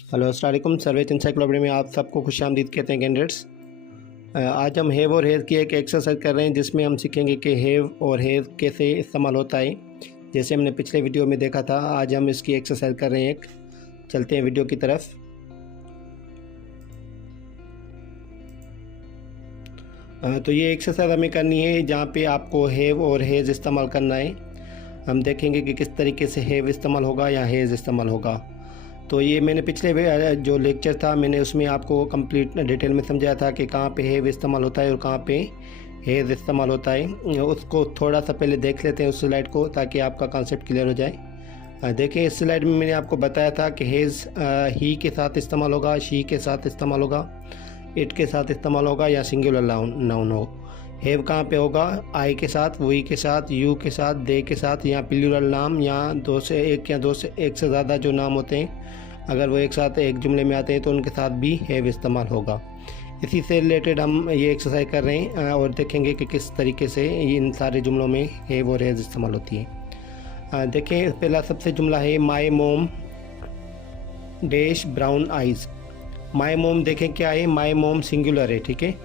Hello अस्सलाम वालेकुम। Surveys encyclopedia में आप सबको खुशामदीद कहते हैं कैंडिडेट्स। आज हम हैव और हैज़ की एक एक्सरसाइज कर रहे हैं जिसमें हम सीखेंगे कि हैव और हैज़ कैसे इस्तेमाल होता है। जैसे हमने पिछले वीडियो में देखा था, आज हम इसकी एक्सरसाइज कर रहे हैं। चलते हैं वीडियो की तरफ। तो ये एक्सरसाइज हमें करनी है जहाँ पे आपको हैव और हैज़ इस्तेमाल करना है। हम देखेंगे कि किस तरीके से हैव इस्तेमाल होगा या हैज़ इस्तेमाल होगा। तो ये मैंने पिछले जो लेक्चर था मैंने उसमें आपको कंप्लीट डिटेल में समझाया था कि कहाँ पे हैव इस्तेमाल होता है और कहाँ पे हैज़ इस्तेमाल होता है। उसको थोड़ा सा पहले देख लेते हैं उस स्लाइड को, ताकि आपका कॉन्सेप्ट क्लियर हो जाए। देखिए, इस स्लाइड में मैंने आपको बताया था कि हैज़ ही के साथ इस्तेमाल होगा, शी के साथ इस्तेमाल होगा, इट के साथ इस्तेमाल होगा या सिंगुलर नाउन हो। हैव कहाँ पे होगा? आई के साथ, वी के साथ, यू के साथ, दे के साथ, या प्लूरल नाम या दो से एक या दो से एक से ज़्यादा जो नाम होते हैं, अगर वो एक साथ एक जुमले में आते हैं तो उनके साथ भी हैव इस्तेमाल होगा। इसी से रिलेटेड हम ये एक्सरसाइज कर रहे हैं और देखेंगे कि किस तरीके से इन सारे जुमलों में हैव और हैज़ इस्तेमाल होती है। देखें, पहला सबसे जुमला है माई मोम डैश ब्राउन आइज़। माई मोम देखें क्या है, माई मोम सिंगुलर है, ठीक है।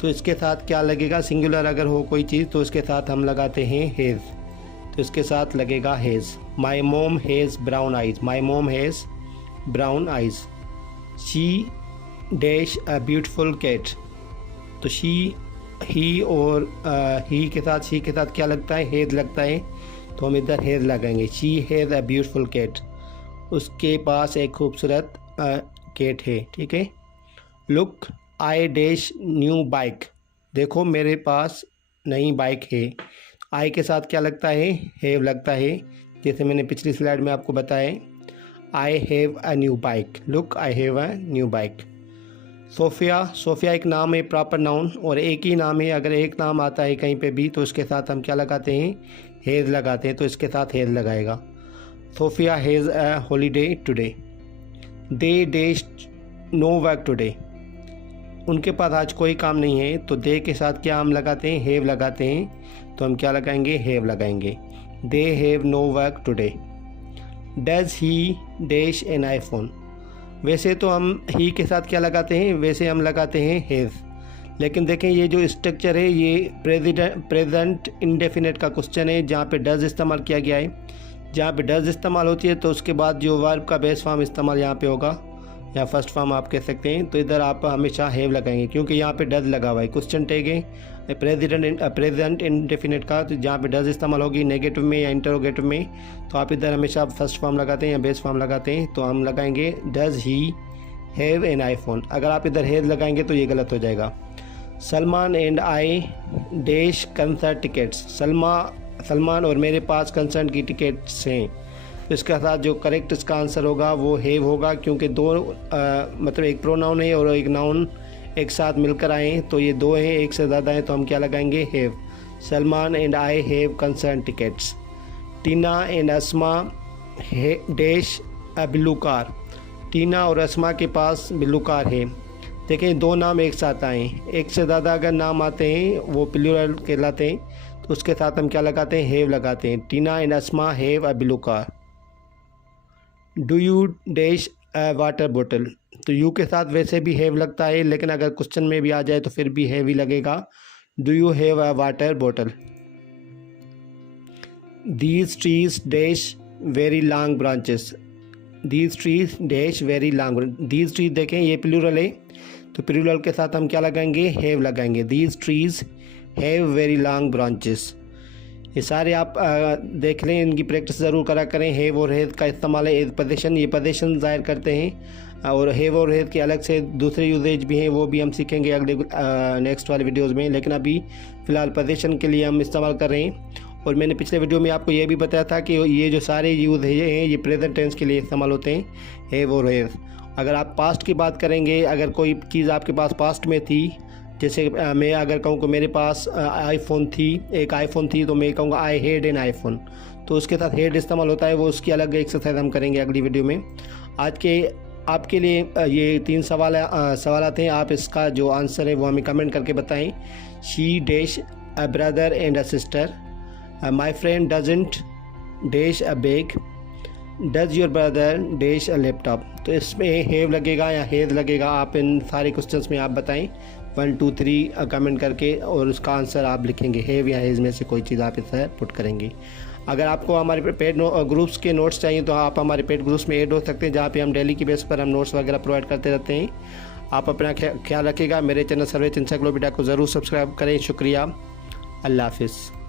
तो इसके साथ क्या लगेगा? सिंगुलर अगर हो कोई चीज़ तो इसके साथ हम लगाते हैं हैज़, तो इसके साथ लगेगा has. My mom has brown eyes, my mom has brown eyes. She dash a beautiful cat, तो शी ही और ही के साथ, शी के साथ क्या लगता है? हैज़ लगता है, तो हम इधर हैज़ लगाएंगे। She has a beautiful cat, उसके पास एक खूबसूरत कैट है, ठीक है। Look I dash new bike, देखो मेरे पास नई बाइक है। आई के साथ क्या लगता है? हैव लगता है, जैसे मैंने पिछली स्लाइड में आपको बताया। I have a new bike, look I have a new bike. Sophia, Sophia एक नाम है, प्रॉपर नाउन, और एक ही नाम है। अगर एक नाम आता है कहीं पे भी तो उसके साथ हम क्या लगाते हैं? हैज़ लगाते हैं, तो इसके साथ हैज़ लगाएगा। Sophia has a holiday today. They dash no work today, उनके पास आज कोई काम नहीं है, तो दे के साथ क्या हम लगाते हैं? हैव लगाते हैं, तो हम क्या लगाएंगे? हैव लगाएंगे। They have no work today. Does he dash an iPhone, वैसे तो हम ही के साथ क्या लगाते हैं? वैसे हम लगाते हैं हैज़, लेकिन देखें ये जो स्ट्रक्चर है ये प्रेजेंट इंडेफिनेट का क्वेश्चन है, जहाँ पे डज इस्तेमाल किया गया है। जहाँ पे डज इस्तेमाल होती है तो उसके बाद जो वर्ब का बेस फॉर्म इस्तेमाल यहाँ पे होगा, या फर्स्ट फॉर्म आप कह सकते हैं। तो इधर आप हमेशा हैव लगाएंगे, क्योंकि यहाँ पे डज लगा हुआ है। क्वेश्चन टैग है प्रेजेंट इंडेफिनेट का, तो जहाँ पे डज इस्तेमाल होगी नेगेटिव में या इंटरोगेटिव में, तो आप इधर हमेशा फर्स्ट फॉर्म लगाते हैं या बेस फॉर्म लगाते हैं। तो हम लगाएंगे does he have an iPhone. अगर आप इधर हैज़ लगाएंगे तो ये गलत हो जाएगा। Salman and I dash concert tickets, Salman और मेरे पास कंसर्ट की टिकट्स हैं। तो इसके साथ जो करेक्ट इसका आंसर होगा वो हैव होगा, क्योंकि दो मतलब एक प्रोनाउन है और एक नाउन एक साथ मिलकर आए हैं, तो ये दो हैं, एक से ज़्यादा हैं, तो हम क्या लगाएंगे? Have. Salman and I have concert tickets. Tina and Asma dash a blue car, Tina और अस्मा के पास ब्लू कार है। देखें, दो नाम एक साथ आए, एक से ज़्यादा अगर नाम आते हैं वो प्लूरल कहलाते हैं, तो उसके साथ हम क्या लगाते हैं? हैव लगाते हैं। Tina and Asma have a blue car. Do you dash a water बोतल, तो यू के साथ वैसे भी हैव लगता है, लेकिन अगर क्वेश्चन में भी आ जाए तो फिर भी हैव ही लगेगा। Do you have a water बोतल। These trees dash very long branches, these trees dash very long. These trees देखें ये प्लूरल है, तो प्लूरल के साथ हम क्या लगाएंगे? हैव लगाएंगे। These trees have very long branches. ये सारे आप देख लें, इनकी प्रैक्टिस ज़रूर करा करें। हैव और हैज़ का इस्तेमाल है एज पोजीशन, ये पोजीशन ज़ाहिर करते हैं, और हैव और हैज़ के अलग से दूसरे यूजेज भी हैं, वो भी हम सीखेंगे अगले नेक्स्ट वाले वीडियोज़ में। लेकिन अभी फ़िलहाल पोजीशन के लिए हम इस्तेमाल कर रहे हैं। और मैंने पिछले वीडियो में आपको ये भी बताया था कि ये जो सारे यूज़ हैं ये प्रेजेंट टेंस के लिए इस्तेमाल होते हैं, हैव और हैज़। अगर आप पास्ट की बात करेंगे, अगर कोई चीज़ आपके पास पास्ट में थी, जैसे मैं अगर कहूँ कि मेरे पास आईफोन थी, एक आईफोन थी, तो मैं कहूँगा आई हैड एन आईफोन, तो उसके साथ हैड इस्तेमाल होता है, वो उसकी अलग एक्सरसाइज हम करेंगे अगली वीडियो में। आज के आपके लिए ये 3 सवालात हैं, आप इसका जो आंसर है वो हमें कमेंट करके बताएं। She dash a brother and a sister, my friend doesn't dash a bag, does your brother dash a laptop. तो इसमें हेव लगेगा या हेज़ लगेगा, आप इन सारे क्वेश्चंस में आप बताएं 1 2 3 कमेंट करके, और उसका आंसर आप लिखेंगे। हेव या हेज़ में से कोई चीज़ आप इससे पुट करेंगे। अगर आपको हमारे पेड ग्रुप्स के नोट्स चाहिए तो आप हमारे पेड ग्रुप्स में ऐड हो सकते हैं, जहाँ पे हम डेली की बेस पर हम नोट्स वगैरह प्रोवाइड करते रहते हैं। आप अपना ख्याल रखिएगा। मेरे चैनल सर्वे चिंसा ग्लोबीटा को ज़रूर सब्सक्राइब करें। शुक्रिया। अल्लाह हाफिज़।